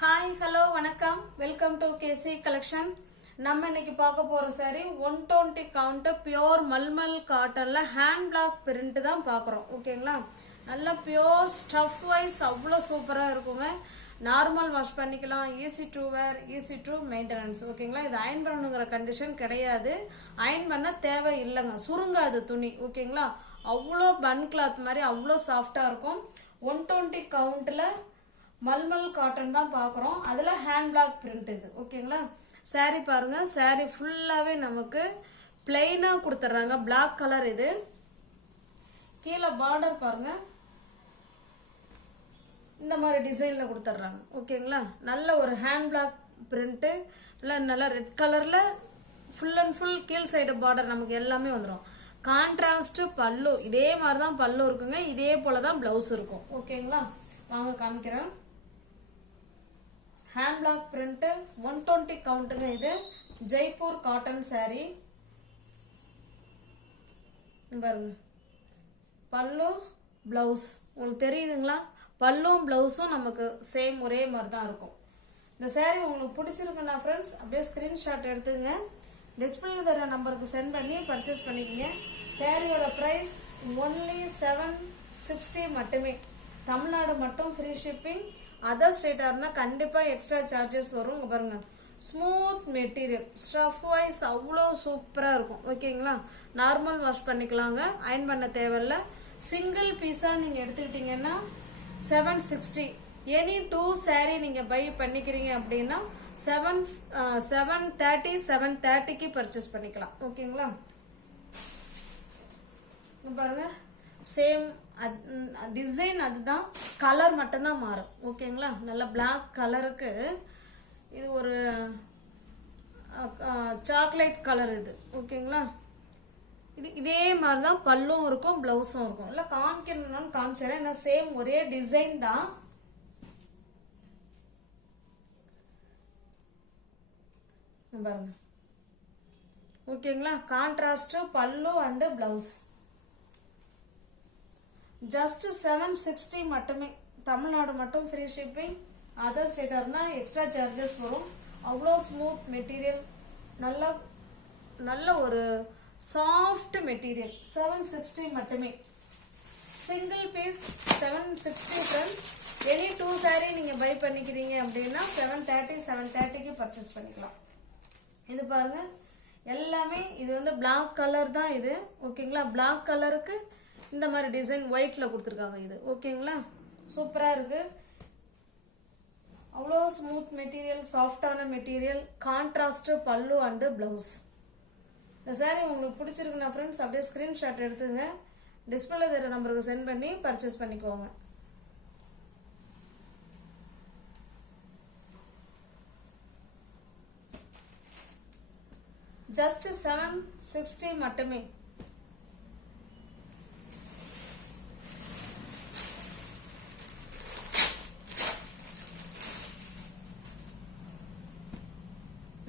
Hi hello வணக்கம் welcome to KC collection. நம்ம இன்னைக்கு பார்க்க போற சாரி 120 கவுண்ட் பியோர் மல்மல் காட்டன்ல ஹேண்ட் பிளாக் பிரிண்ட் தான் பார்க்குறோம். ஓகேங்களா, நல்ல பியோர் ஸ்டஃப் வைஸ் அவ்வளோ சூப்பராக இருக்குங்க. நார்மல் வாஷ் பண்ணிக்கலாம், easy to wear, easy to maintenance. ஓகேங்களா, இது அயன் பண்ணணுங்கிற கண்டிஷன் கிடையாது, அயன் பண்ண தேவை இல்லைங்க, சுருங்காது துணி. ஓகேங்களா, அவ்வளோ பன் கிளாத் மாதிரி அவ்வளோ சாஃப்டாக இருக்கும். 120 கவுண்ட்டில் மல்மல் காட்டன் தான் பார்க்குறோம், அதில் ஹேண்ட் பிளாக் பிரிண்ட் இது. ஓகேங்களா, சாரீ பாருங்கள், சாரீ ஃபுல்லாகவே நமக்கு பிளெயினாக கொடுத்துட்றாங்க, பிளாக் கலர். இது கீழே பார்டர் பாருங்கள், இந்த மாதிரி டிசைனில் கொடுத்துட்றாங்க. ஓகேங்களா, நல்ல ஒரு ஹேண்ட் பிளாக் பிரிண்ட்டு, நல்லா ரெட் கலரில் ஃபுல் அண்ட் ஃபுல் கீழ் சைடு பார்டர் நமக்கு எல்லாமே வந்துடும். கான்ட்ராஸ்ட் பல்லு இதே மாதிரி தான் பல்லு இருக்குங்க, இதே போல தான் ப்ளவுஸ் இருக்கும். ஓகேங்களா, வாங்க காமிக்கிறேன். Hand block print 120 கவுண்ட்டுங்க. இது ஜெய்ப்பூர் காட்டன் சாரி பாருங்க. பல்லு பிளவுஸ் உங்களுக்கு தெரியுதுங்களா, பல்லும் பிளவுஸும் நமக்கு சேம் ஒரே மாதிரி தான் இருக்கும். இந்த சாரி உங்களுக்கு பிடிச்சிருக்குன்னா ஃப்ரெண்ட்ஸ் அப்படியே ஸ்கிரீன்ஷாட் எடுத்துங்க, டிஸ்பிளே தர நம்பருக்கு சென்ட் பண்ணி பர்ச்சேஸ் பண்ணிக்கோங்க. சாரியோட ப்ரைஸ் ஒன்லி 760 மட்டுமே. தமிழ்நாடு மட்டும் ஃப்ரீ ஷிப்பிங், அதர் ஸ்டேட்டாக இருந்தால் கண்டிப்பாக எக்ஸ்ட்ரா சார்ஜஸ் வரும். இங்கே பாருங்கள், ஸ்மூத் மெட்டீரியல், ஸ்டஃப் வைஸ் அவ்வளோ சூப்பராக இருக்கும். ஓகேங்களா, நார்மல் வாஷ் பண்ணிக்கலாங்க, அயன் பண்ண தேவையில்ல. சிங்கிள் பீஸாக நீங்கள் எடுத்துக்கிட்டிங்கன்னா 760. எனி 2 சாரீ நீங்கள் பை பண்ணிக்கிறீங்க அப்படின்னா 730க்கு பர்ச்சேஸ் பண்ணிக்கலாம். ஓகேங்களா, பாருங்கள், சேம் டிசைன் அதுதான், கலர் மட்டும்தான் மாறும். ஓகேங்களா, நல்ல பிளாக் கலருக்கு இது ஒரு சாக்லேட் கலர் இது. ஓகேங்களா, இது இதே மாதிரி தான் பல்லும் இருக்கும் ப்ளவுஸும் இருக்கும். இல்லை காமிக்கணும்னாலும் காமிச்சிடறேன், ஏன்னா சேம் ஒரே டிசைன் தான். பாருங்க. ஓகேங்களா, கான்ட்ராஸ்ட் பல்லு அண்டு பிளவுஸ் ஜஸ்ட் 760 மட்டுமே. தமிழ்நாடு மட்டும் ஃப்ரீ ஷிப்பிங், அதர் ஸ்டேட்டாக இருந்தால் எக்ஸ்ட்ரா சார்ஜஸ் வரும். அவ்வளோ ஸ்மூத் மெட்டீரியல், நல்ல ஒரு சாஃப்ட் மெட்டீரியல். 760 மட்டுமே. Single piece 760 friends. Any 2 sari நீங்கள் பை பண்ணிக்கிறீங்க அப்படின்னா 730க்கு பர்ச்சேஸ் பண்ணிக்கலாம். இது பாருங்க, எல்லாமே இது வந்து பிளாக் கலர் தான் இது. ஓகேங்களா, பிளாக் கலருக்கு இந்த மாதிரி டிசைன் ஒயிட்ல கொடுத்துருக்காங்க இது. ஓகேங்களா, சூப்பராக இருக்கு, அவ்வளோ ஸ்மூத் மெட்டீரியல், சாஃப்டான மெட்டீரியல், கான்ட்ராஸ்ட் பல்லு அண்டு பிளவுஸ். இந்த சாரீ உங்களுக்கு பிடிச்சிருக்குன்னா ஃப்ரெண்ட்ஸ் அப்படியே ஸ்கிரீன்ஷாட் எடுத்துங்க, டிஸ்பிளே தர நம்பருக்கு சென்ட் பண்ணி பர்ச்சேஸ் பண்ணிக்கோங்க. ஜஸ்ட் 760 மட்டுமே.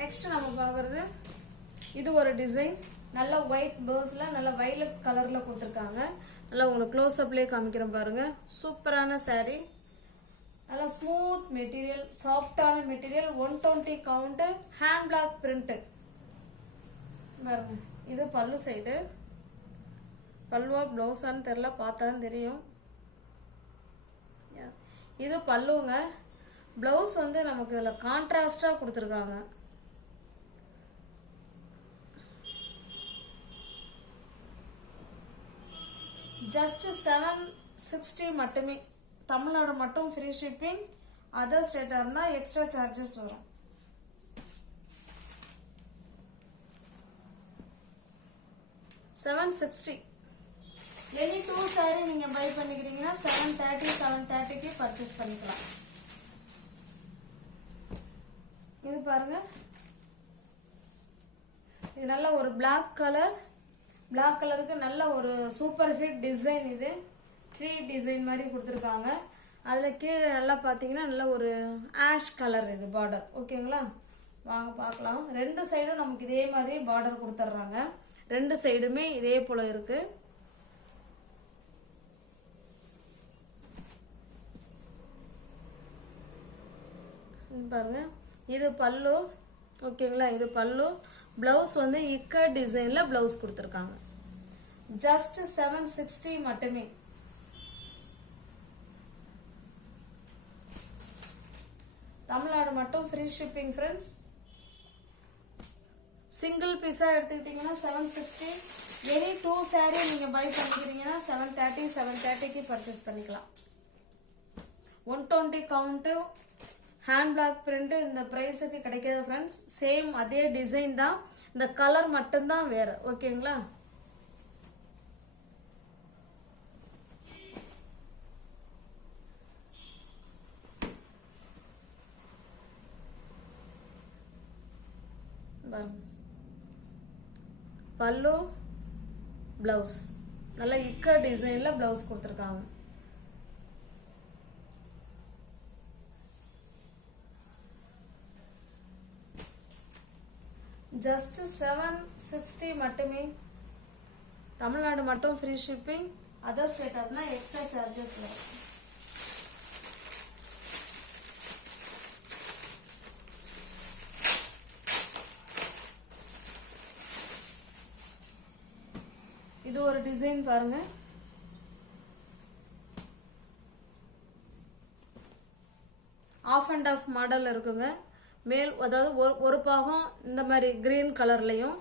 நெக்ஸ்ட் நம்ம பார்க்குறது இது ஒரு டிசைன், நல்ல ஒயிட் பேர்ஸில் நல்ல வைலட் கலரில் கொடுத்துருக்காங்க. நல்லா உங்களுக்கு க்ளோஸ்அப்லேயே காமிக்கிறேன் பாருங்க. சூப்பரான சாரீ, நல்லா ஸ்மூத் மெட்டீரியல், சாஃப்டான material, 120 count, hand black print பாருங்க. இது பல்லு சைடு, பல்லுவா ப்ளவுஸான்னு தெரில, பார்த்தான்னு தெரியும். இது பல்லுங்க, ப்ளவுஸ் வந்து நமக்கு இதில் கான்ட்ராஸ்டாக கொடுத்துருக்காங்க. ஜஸ்ட் 760 மட்டுமே. தமிழ்நாடு மட்டும் ஃப்ரீ ஷிப்பிங், அதர் ஸ்டேட்டாக இருந்தால் எக்ஸ்ட்ரா சார்ஜஸ் வரும். $760. எனி 2 சாரீ நீங்கள் பை பண்ணிக்கிறீங்கன்னா 730க்கு பர்ச்சேஸ் பண்ணிக்கலாம். இது பாருங்க, இது நல்ல ஒரு பிளாக் கலர், பிளாக் கலருக்கு நல்ல ஒரு சூப்பர் ஹிட் டிசைன். இது ட்ரீ டிசைன் மாதிரி கொடுத்துருக்காங்க. அதில் கீழே நல்லா பார்த்தீங்கன்னா நல்ல ஒரு ஆஷ் கலர் இது பார்டர். ஓகேங்களா, வாங்க பார்க்கலாம். 2 சைடும் நமக்கு இதே மாதிரி பார்டர் கொடுத்துட்றாங்க, 2 சைடுமே இதே போல் இருக்குது. பாருங்க, இது பல்லு. ஓகேங்களா, இது பல்லு. பிளவுஸ் வந்து இக்கட் டிசைன்ல பிளவுஸ் கொடுத்துருக்காங்க. ஜஸ்ட் 760 மட்டுமே. தமிழ்நாடு மட்டும் ஃப்ரீ ஷிப்பிங் ஃப்ரெண்ட்ஸ். சிங்கிள் பீஸா எடுத்துக்கிட்டீங்கன்னா 760. எனி 2 saree நீங்க பை பண்ணிக்கிறீங்கன்னா 730, 730க்கு பர்ச்சேஸ் பண்ணிக்கலாம். 120 கவுண்ட் ஹேண்ட் பிளாக் பிரிண்ட் இந்த பிரைஸுக்கு கிடைக்காது ஃப்ரெண்ட்ஸ். சேம் அதே டிசைன் தான், இந்த கலர் மட்டும்தான் வேற. ஓகேங்களா, பல்லு பிளவுஸ் நல்ல இக்க டிசைன்ல பிளவுஸ் கொடுத்துருக்காங்க. ஜஸ்ட் 760 மட்டுமே. தமிழ்நாடு மட்டும் ஃப்ரீ ஷிப்பிங். அதர் ஸ்டேட் அப்படின்னா எக்ஸ்ட்ரா சார்ஜஸ் வரும். இது ஒரு டிசைன் பாருங்க. ஆஃப் அண்ட் ஆஃப் மாடல் இருக்குங்க. மேல் அதாவது ஒரு பாகம் இந்த மாதிரி கிரீன் கலர்லையும்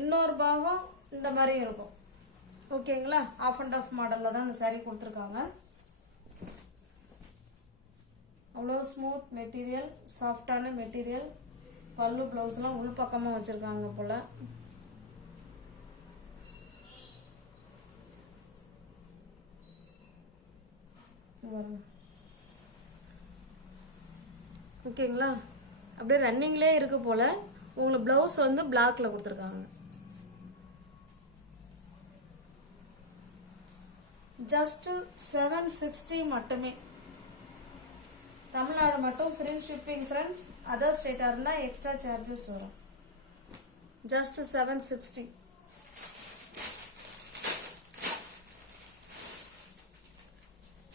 இன்னொரு பாகம் இந்த மாதிரியும் இருக்கும். ஓகேங்களா, ஆஃப் அண்ட் ஆஃப் மாடலில் தான் இந்த சாரீ கொடுத்துருக்காங்க. அவ்வளோ ஸ்மூத் மெட்டீரியல், சாஃப்டான மெட்டீரியல். பல்லு ப்ளவுஸ்லாம் உள் பக்கமாக வச்சுருக்காங்க போல். ஓகேங்களா, அப்படியே ரன்னிங்லேயே இருக்கு போல. உங்களுக்கு பிளவுஸ் வந்து பிளாக்ல கொடுத்துருக்காங்க. ஜஸ்ட் 760 மட்டுமே. தமிழ்நாடு மட்டும் ஃப்ரீ ஷிப்பிங் ஃப்ரெண்ட்ஸ். அதர் ஸ்டேட்டா இருந்தா எக்ஸ்ட்ரா சார்ஜஸ் வரும். ஜஸ்ட் 760.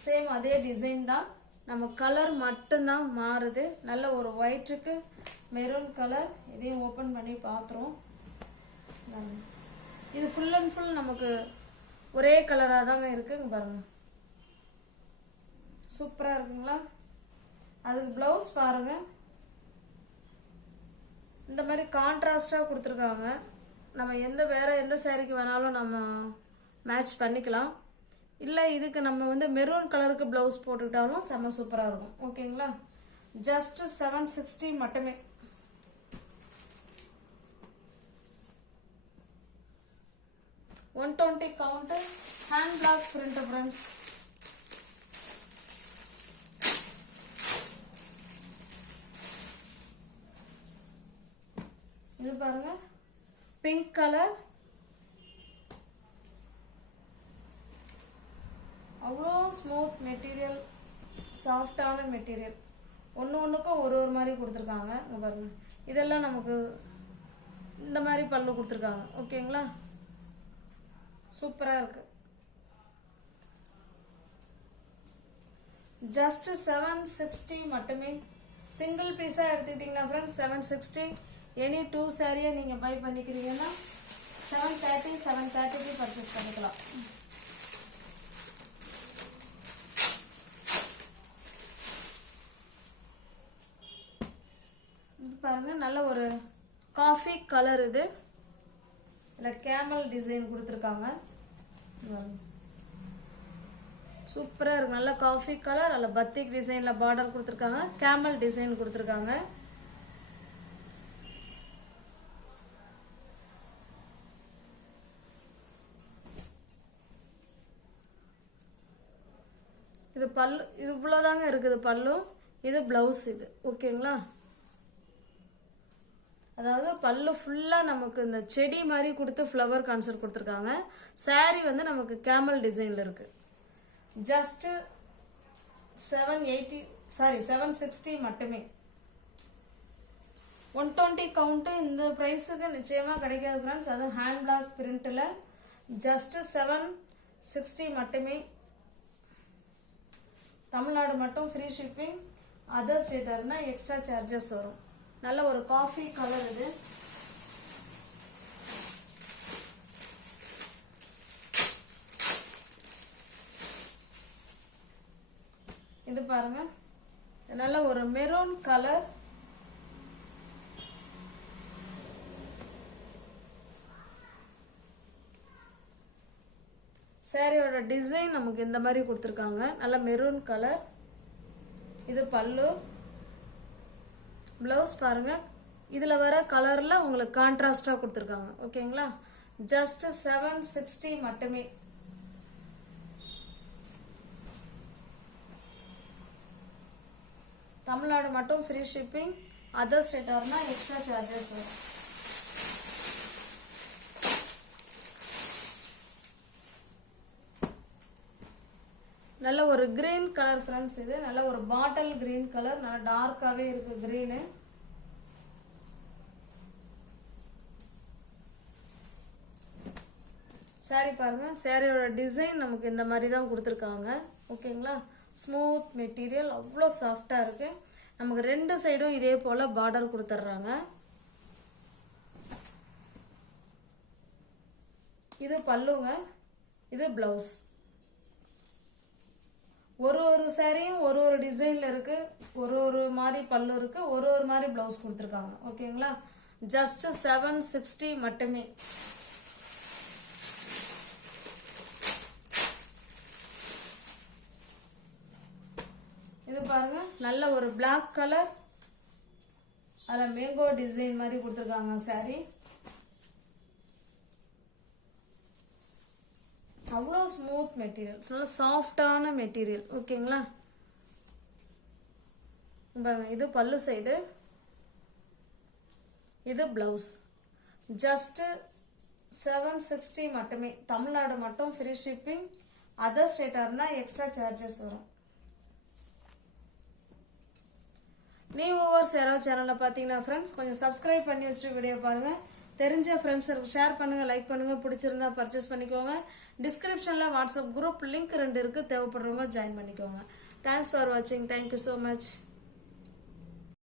சேம் அதே டிசைன் தான், நம்ம கலர் மட்டும்தான் மாறுது. நல்ல ஒரு ஒயிட்டுக்கு மெரூன் கலர். இதையும் ஓப்பன் பண்ணி பார்த்துருவோம். இது ஃபுல் அண்ட் ஃபுல் நமக்கு ஒரே கலராக தாங்க இருக்குங்க பாருங்க. சூப்பராக இருக்குங்களா. அதுக்கு ப்ளவுஸ் பாருங்க, இந்த மாதிரி கான்ட்ராஸ்டாக கொடுத்துருக்காங்க. நம்ம வேற எந்த சாரீக்கு வேணாலும் நம்ம மேட்ச் பண்ணிக்கலாம். இல்லை இதுக்கு நம்ம வந்து மெரூன் கலருக்கு ப்ளவுஸ் போட்டுக்கிட்டாலும் செம்ம சூப்பராக இருக்கும். ஓகேங்களா, ஜஸ்ட் 760 மட்டுமே. $120 count hand block print friends. இது பாருங்க, பிங்க் கலர். அவ்வளோ ஸ்மூத் மெட்டீரியல், சாஃப்டான மெட்டீரியல். ஒன்றுக்கும் ஒரு மாதிரி கொடுத்துருக்காங்க. இங்கே பாருங்க, இதெல்லாம் நமக்கு இந்த மாதிரி பல்லு கொடுத்துருக்காங்க. ஓகேங்களா, சூப்பராக இருக்கு. ஜஸ்ட் 760 மட்டுமே. சிங்கிள் பீஸாக எடுத்துக்கிட்டிங்கன்னா ஃப்ரெண்ட்ஸ் 760. எனி 2 சாரியை நீங்கள் பை பண்ணிக்கிறீங்கன்னா 730, 730க்கு பர்ச்சேஸ் பண்ணிக்கலாம். பாருங்க, நல்ல ஒரு காஃபி கலர். இது இல்லை கேமல் டிசைன் கொடுத்துருக்காங்க. சூப்பராக இருக்கு. நல்ல காஃபி கலர், அல்ல பத்திக் டிசைனில் பார்டர் கொடுத்துருக்காங்க. கேமல் டிசைன் கொடுத்துருக்காங்க. இது பல்லு, இது இவ்வளோதாங்க இருக்குது பல்லு. இது பிளவுஸ். இது ஓகேங்களா, அதாவது பல்லு ஃபுல்லாக நமக்கு இந்த செடி மாதிரி கொடுத்து ஃப்ளவர் கான்செப்ட் கொடுத்துருக்காங்க. சாரீ வந்து நமக்கு கேமல் டிசைனில் இருக்குது. ஜஸ்ட்டு 760 மட்டுமே. 120 கவுண்ட்டு இந்த ப்ரைஸுக்கு நிச்சயமாக கிடைக்காது ஃப்ரெண்ட்ஸ். அதுவும் ஹேண்ட் பிளாக் பிரிண்ட்டில் ஜஸ்ட்டு 760 மட்டுமே. தமிழ்நாடு மட்டும் ஃப்ரீ ஷிப்பிங். அதர் ஸ்டேட்டாக எக்ஸ்ட்ரா சார்ஜஸ் வரும். நல்ல ஒரு காஃபி கலர் இது. இது பாருங்க, நல்ல ஒரு மெரூன் கலர். சாரியோட டிசைன் நமக்கு இந்த மாதிரி கொடுத்துருக்காங்க. நல்ல மெரூன் கலர். இது பல்லு. ப்ளவுஸ் பாருங்க, இதில் வர கலரில் உங்களுக்கு கான்ட்ராஸ்டாக கொடுத்துருக்காங்க. ஓகேங்களா? ஜஸ்ட் 760 மட்டுமே. தமிழ்நாடு மட்டும் ஃப்ரீ ஷிப்பிங். அதர் ஸ்டேட்டார்னா எக்ஸ்ட்ரா சார்ஜஸ் வரும். நல்ல ஒரு கிரீன் கலர் ஃப்ரெண்ட்ஸ். இது நல்ல ஒரு பாட்டில் கிரீன் கலர். நல்லா டார்க்காகவே இருக்கு கிரீனு. சாரி பாருங்க, சாரியோட டிசைன் நமக்கு இந்த மாதிரி தான் கொடுத்துருக்காங்க. ஓகேங்களா? ஸ்மூத் மெட்டீரியல், அவ்வளோ சாஃப்டாக இருக்கு. நமக்கு ரெண்டு சைடும் இதே போல் பார்டர் கொடுத்துட்றாங்க. இது பல்லுங்க, இது ப்ளவுஸ். ஒரு சாரியும் ஒரு டிசைனில் இருக்கு. ஒரு மாதிரி பல்லு இருக்கு, ஒரு மாதிரி ப்ளவுஸ் கொடுத்துருக்காங்க. ஓகேங்களா? ஜஸ்ட் 760 மட்டுமே. இது பாருங்க, நல்ல ஒரு பிளாக் கலர். அதில் மேங்கோ டிசைன் மாதிரி கொடுத்துருக்காங்க சாரி. அவ்வளோ ஸ்மூத் மெட்டீரியல், நல்ல சாஃப்டான மெட்டீரியல். ஓகேங்களா? இது பல்லு சைடு, இது பிளவுஸ். ஜஸ்ட் 760 மட்டுமே. தமிழ்நாடு மட்டும் ஃப்ரீ ஷிப்பிங். அதர் ஸ்டேட்டாக இருந்தால் எக்ஸ்ட்ரா சார்ஜஸ் வரும். நியூ வியூவர்ஸ் யாராவது சேனலில் பார்த்தீங்கன்னா ஃப்ரெண்ட்ஸ் கொஞ்சம் சப்ஸ்கிரைப் பண்ணி வச்சுட்டு வீடியோ பாருங்கள். தெரிஞ்ச ஃப்ரெண்ட்ஸுக்கு ஷேர் பண்ணுங்கள், லைக் பண்ணுங்கள். பிடிச்சிருந்தா பர்ச்சேஸ் பண்ணிக்கோங்க. டிஸ்கிரிப்ஷனில் வாட்ஸ்அப் குரூப் லிங்க் 2 இருக்குது. தேவைப்படுறவங்க ஜாயின் பண்ணிக்கோங்க. தேங்க்ஸ் ஃபார் வாட்சிங். Thank you so much.